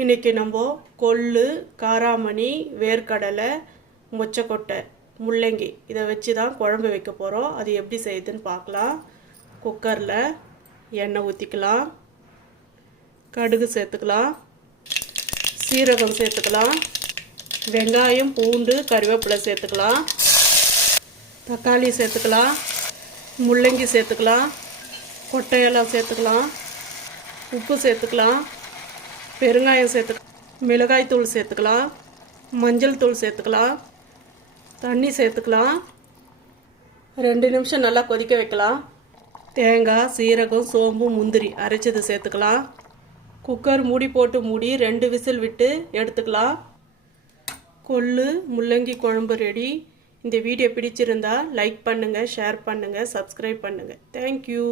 இன்றைக்கி நம்ம கொள்ளு, காராமணி, வேர்க்கடலை, மொச்சக்கொட்டை, முள்ளங்கி இதை வச்சு தான் குழம்பு வைக்க போகிறோம். அது எப்படி செய்யுதுன்னு பார்க்கலாம். குக்கரில் எண்ணெய் ஊற்றிக்கலாம், கடுகு சேர்த்துக்கலாம், சீரகம் சேர்த்துக்கலாம், வெங்காயம், பூண்டு, கறிவேப்பிலை சேர்த்துக்கலாம், தக்காளி சேர்த்துக்கலாம், முள்ளங்கி சேர்த்துக்கலாம், கொட்டையெல்லாம் சேர்த்துக்கலாம், உப்பு சேர்த்துக்கலாம், பெருங்காயம் சேர்த்துக்கலாம், மிளகாய் தூள் சேர்த்துக்கலாம், மஞ்சள் தூள் சேர்த்துக்கலாம், தண்ணி சேர்த்துக்கலாம். 2 நிமிஷம் நல்லா கொதிக்க வைக்கலாம். தேங்காய், சீரகம், சோம்பு, முந்திரி அரைச்சது சேர்த்துக்கலாம். குக்கர் மூடி போட்டு மூடி 2 விசில் விட்டு எடுத்துக்கலாம். கொள்ளு, முள்ளங்கி குழம்பு ரெடி. இந்த வீடியோ பிடிச்சிருந்தா லைக் பண்ணுங்கள், ஷேர் பண்ணுங்கள், சப்ஸ்கிரைப் பண்ணுங்கள். தேங்க்யூ.